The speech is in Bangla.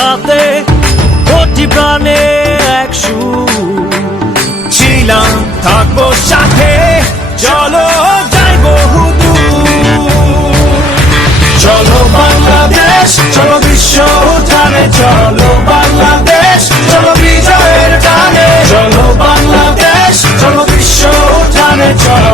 হাতে কোটি প্রাণে এক সুর, ছিলাম থাকবো সাথে, চলো যাই বহুদূর। চলো বাংলাদেশ, চলো বিশ্ব উঠানে, চলো বাংলাদেশ, চলো বিজয়ের টানে, চলো বাংলাদেশ, চলো বিশ্ব উঠানে, চলো